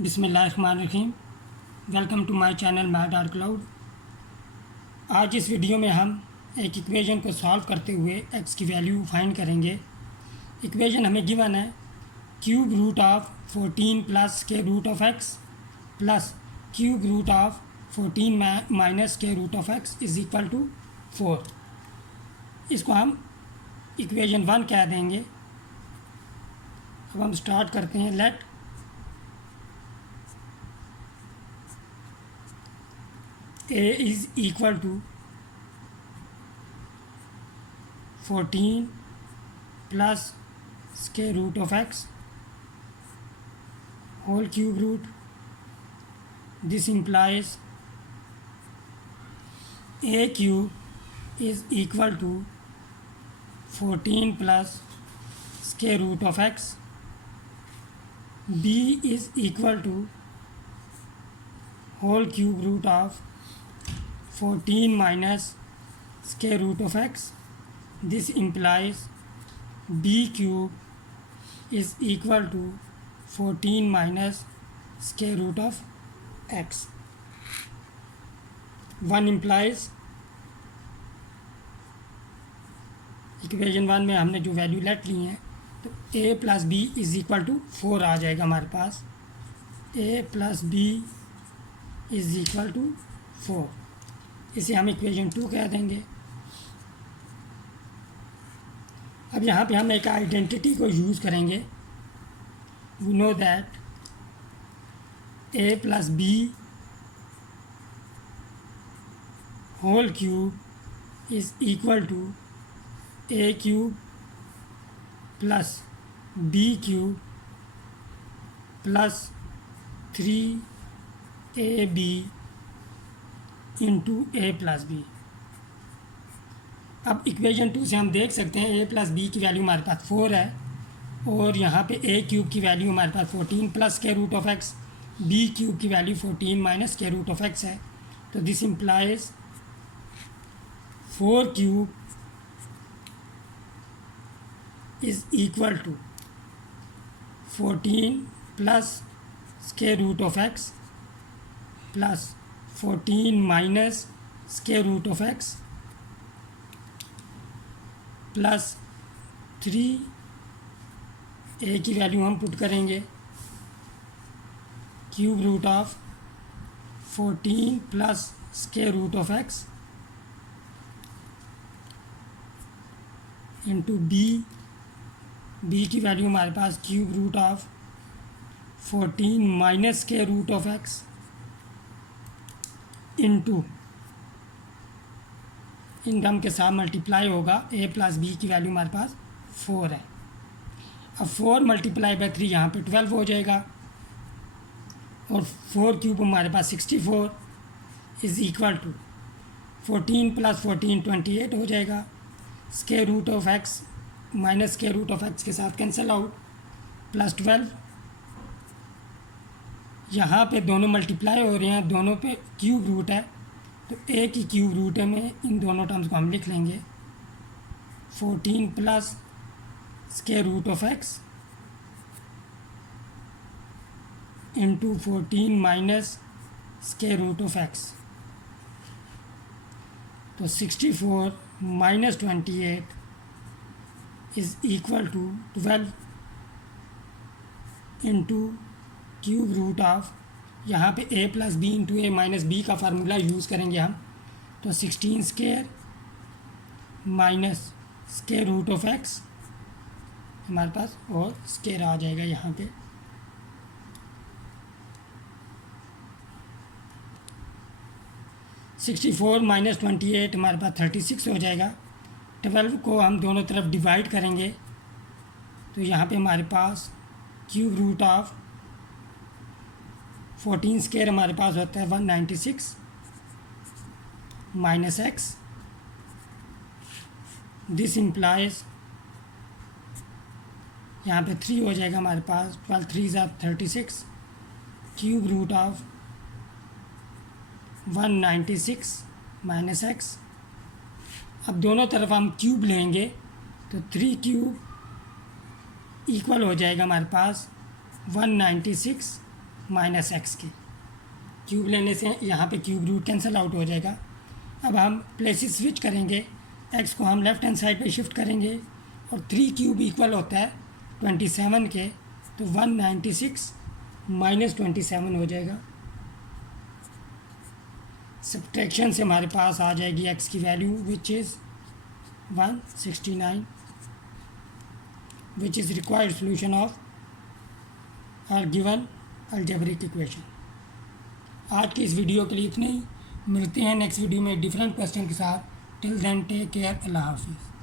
बिस्मिल्लाहिर्रहमानिर्रहीम। Welcome to my channel Math Dark Cloud. आज इस वीडियो में हम एक इक्वेशन को सॉल्व करते हुए एक्स की वैल्यू फाइंड करेंगे। इक्वेशन हमें गिवन है क्यूब रूट ऑफ 14 प्लस के root of x plus cube root of 14 minus के root of x is equal to 4। इसको हम इक्वेशन 1 कह देंगे। अब हम स्टार्ट करते हैं। Let a is equal to 14 plus square root of x whole cube root. This implies a cube is equal to 14 plus square root of x. b is equal to whole cube root of 14 minus square root of x. This implies b cube is equal to 14 minus square root of x. 1 implies equation 1 में हमने जो value late ली है तो a plus b is equal to 4 आ जाएगा हमारे पास। a plus b is equal to 4। इसे हम इक्वेशन 2 कह देंगे। अब यहाँ पे हम एक आइडेंटिटी को यूज़ करेंगे। We know that a plus b whole cube is equal to a cube plus b cube plus 3ab into a plus b. अब इक्वेशन 2 से हम देख सकते हैं a प्लस बी की वैल्यू हमारे पास 4 है और यहाँ पे a क्यूब की वैल्यू हमारे पास 14 प्लस के root of x, b cube की वैल्यू 14 माइनस के रूट ऑफ एक्स है। तो this implies 4 cube is equal to 14 plus square root of x plus 14 minus square root of x plus 3 a की value हम put करेंगे cube root of 14 plus square root of x into b की value हमारे पास cube root of 14 minus square root of x into इन term के साथ multiply होगा। a प्लस बी की वैल्यू हमारे पास 4 है। अब 4 मल्टीप्लाई बाई 3 यहाँ पे 12 हो जाएगा और 4 क्यूब हमारे पास 64 इज़ इक्वल टू 14 प्लस 14 28 हो जाएगा। Square root of x minus square root of x के साथ कैंसिल आउट प्लस 12। यहाँ पे दोनों मल्टीप्लाई हो रहे हैं, दोनों पे क्यूब रूट है तो a की क्यूब रूट है में इन दोनों टर्म्स को हम लिख लेंगे 14 plus square root of x into 14 minus square root of x. तो 64 minus 28 is equal to 12 into cube root of यहाँ पे a plus b into a minus b का फार्मूला यूज़ करेंगे हम। तो 16 square minus square root of x हमारे पास और स्क्वायर आ जाएगा यहाँ पे। सिक्सटी फोर माइनस 28 हमारे पास 36 हो जाएगा। 12 को हम दोनों तरफ डिवाइड करेंगे तो यहाँ पे हमारे पास क्यूब रूट ऑफ 14 स्क्वायर हमारे पास होता है 196 माइनस एक्स। दिस इम्प्लाइज यहाँ पे 3 हो जाएगा हमारे पास। 12 3 ज़ा 36 cube root of 196 minus x. अब दोनों तरफ हम क्यूब लेंगे तो 3 क्यूब इक्वल हो जाएगा हमारे पास 196 माइनस एक्स के। क्यूब लेने से यहाँ पे क्यूब रूट कैंसिल आउट हो जाएगा। अब हम प्लेसेस स्विच करेंगे, एक्स को हम लेफ़्ट हैंड साइड पे शिफ्ट करेंगे और 3 क्यूब इक्वल होता है 27 के, तो 196 माइनस 27 हो जाएगा। सब्ट्रैक्शन से हमारे पास आ जाएगी एक्स की value which is 169, which is required solution of our given algebraic equation. आज की इस वीडियो के लिए इतने ही। मिलते हैं नेक्स्ट वीडियो में डिफरेंट क्वेश्चन के साथ। टिल देन टेक केयर, अल्लाह हाफिज़।